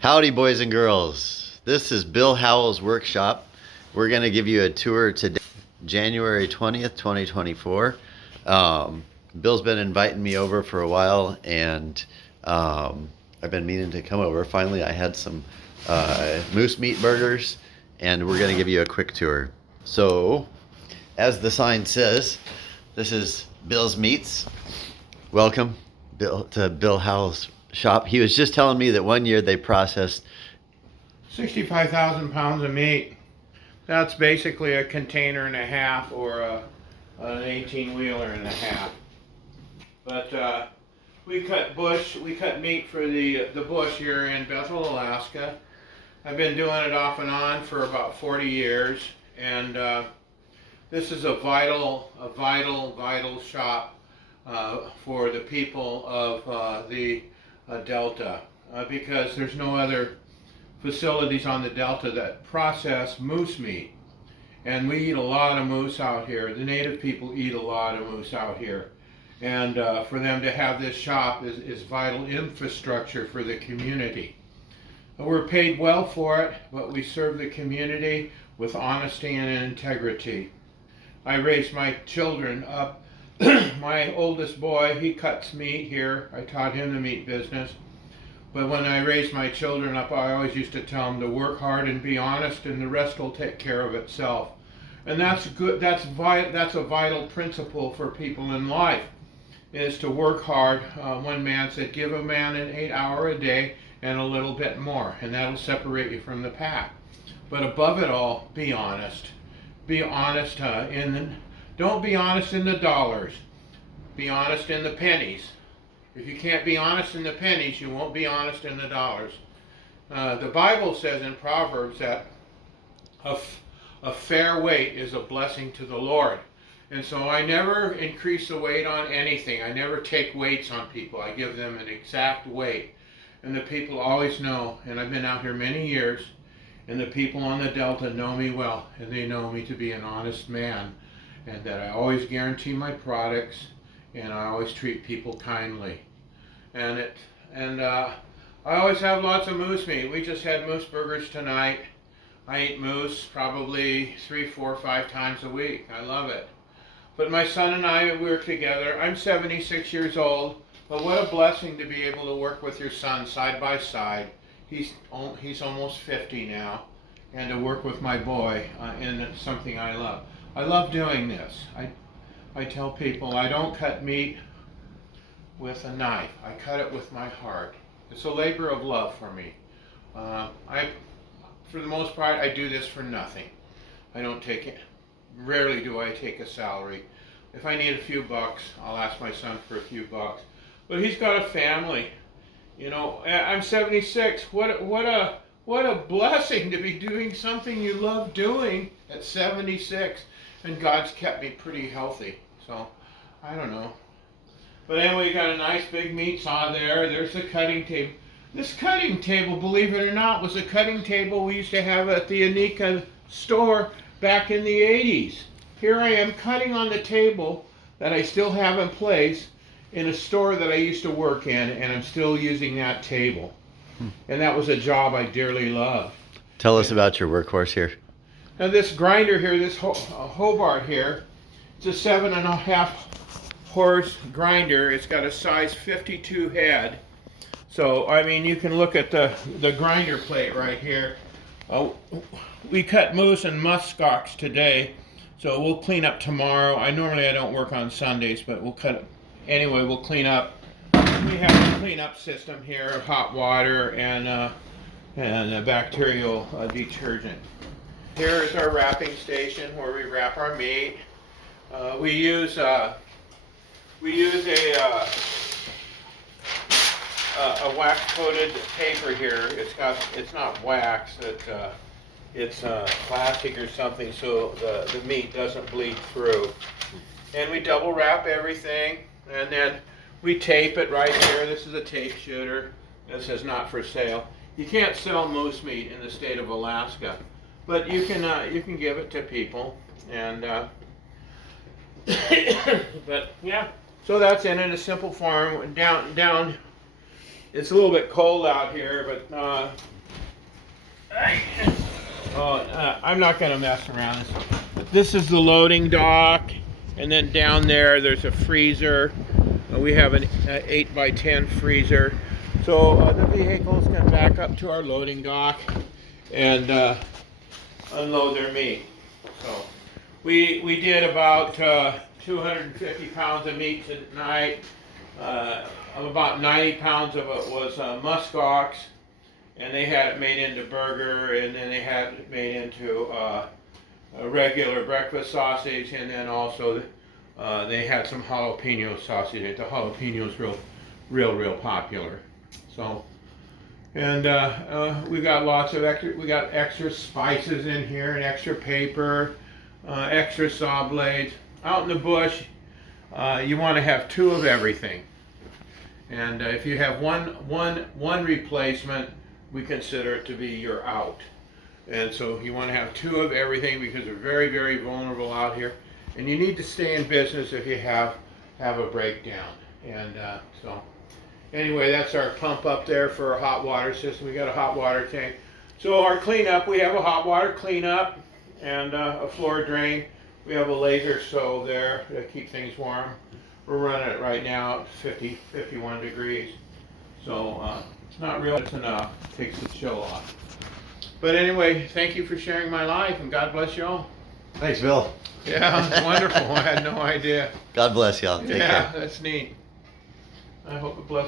Howdy, boys and girls. This is Bill Howell's workshop. We're going to give you a tour today, January 20th, 2024. Bill's been inviting me over for a while, and I've been meaning to come over. Finally, I had some moose meat burgers, and we're going to give you a quick tour. So, as the sign says, this is Bill's Meats. Welcome to Bill Howell's shop. He was just telling me that one year they processed 65,000 pounds of meat. That's basically a container and a half, or an 18-wheeler and a half. But we cut meat for the bush here in Bethel, Alaska. I've been doing it off and on for about 40 years, and this is a vital shop for the people of the Delta, because there's no other facilities on the Delta that process moose meat. And we eat a lot of moose out here. The native people eat a lot of moose out here. And for them to have this shop is vital infrastructure for the community. We're paid well for it, but we serve the community with honesty and integrity. I raised my children up. My oldest boy, he cuts meat here. I taught him the meat business. But when I raised my children up, I always used to tell them to work hard and be honest, and the rest will take care of itself. And that's good. That's a vital principle for people in life, is to work hard. One man said, give a man an 8-hour a day and a little bit more, and that'll separate you from the pack. But above it all, be honest. Be honest don't be honest in the dollars. Be honest in the pennies. If you can't be honest in the pennies, you won't be honest in the dollars. The Bible says in Proverbs that a fair weight is a blessing to the Lord. And so I never increase the weight on anything. I never take weights on people. I give them an exact weight. And the people always know, and I've been out here many years, and the people on the Delta know me well, and they know me to be an honest man, and that I always guarantee my products, and I always treat people kindly. And I always have lots of moose meat. We just had moose burgers tonight. I eat moose probably 3, 4, 5 times a week. I love it. But my son and I, we're together. I'm 76 years old, but what a blessing to be able to work with your son side by side. He's almost 50 now, and to work with my boy in something I love. I love doing this. I tell people I don't cut meat with a knife. I cut it with my heart. It's a labor of love for me. For the most part, I do this for nothing. I don't take it. Rarely do I take a salary. If I need a few bucks, I'll ask my son for a few bucks. But he's got a family. You know, I'm 76. What a blessing to be doing something you love doing at 76. And God's kept me pretty healthy. So, I don't know. But anyway, you got a nice big meat saw there. There's the cutting table. This cutting table, believe it or not, was a cutting table we used to have at the Anika store back in the 80s. Here I am cutting on the table that I still have in place in a store that I used to work in, and I'm still using that table. And that was a job I dearly loved. Tell us about your workhorse here. Now this grinder here, this Hobart here, it's a 7.5 horse grinder. It's got a size 52 head. So, I mean, you can look at the grinder plate right here. We cut moose and muskox today, so we'll clean up tomorrow. I don't work on Sundays, but we'll cut. Anyway, we'll clean up. We have a cleanup system here, hot water and a bacterial detergent. Here is our wrapping station where we wrap our meat. We use a wax-coated paper here. It's not wax. It's plastic or something, so the meat doesn't bleed through. And we double wrap everything, and then we tape it right here. This is a tape shooter. This is not for sale. You can't sell moose meat in the state of Alaska, but you can give it to people. And but yeah, so that's in a simple form. Down it's a little bit cold out here, but I'm not going to mess around. This is the loading dock, and then down there there's a freezer. We have an 8x10 freezer. So the vehicles can back up to our loading dock and unload their meat. So we did about 250 pounds of meat tonight. About 90 pounds of it was muskox, and they had it made into burger, and then they had it made into a regular breakfast sausage, and then also they had some jalapeno sausage. The jalapeno is real popular. So, and we got lots of extra spices in here, and extra paper, extra saw blades. Out in the bush, you want to have 2 of everything. And if you have one replacement, we consider it to be your out. And so you want to have 2 of everything because they're very vulnerable out here. And you need to stay in business if you have a breakdown. And so anyway, that's our pump up there for our hot water system. We got a hot water tank. So our cleanup, we have a hot water cleanup and a floor drain. We have a laser stove there to keep things warm. We're running it right now at 51 degrees. So it's not real, it's enough. It takes the chill off. But anyway, thank you for sharing my life, and God bless you all. Thanks, Bill. Yeah, it's wonderful. I had no idea. God bless y'all. Take care. That's neat. I hope it blesses.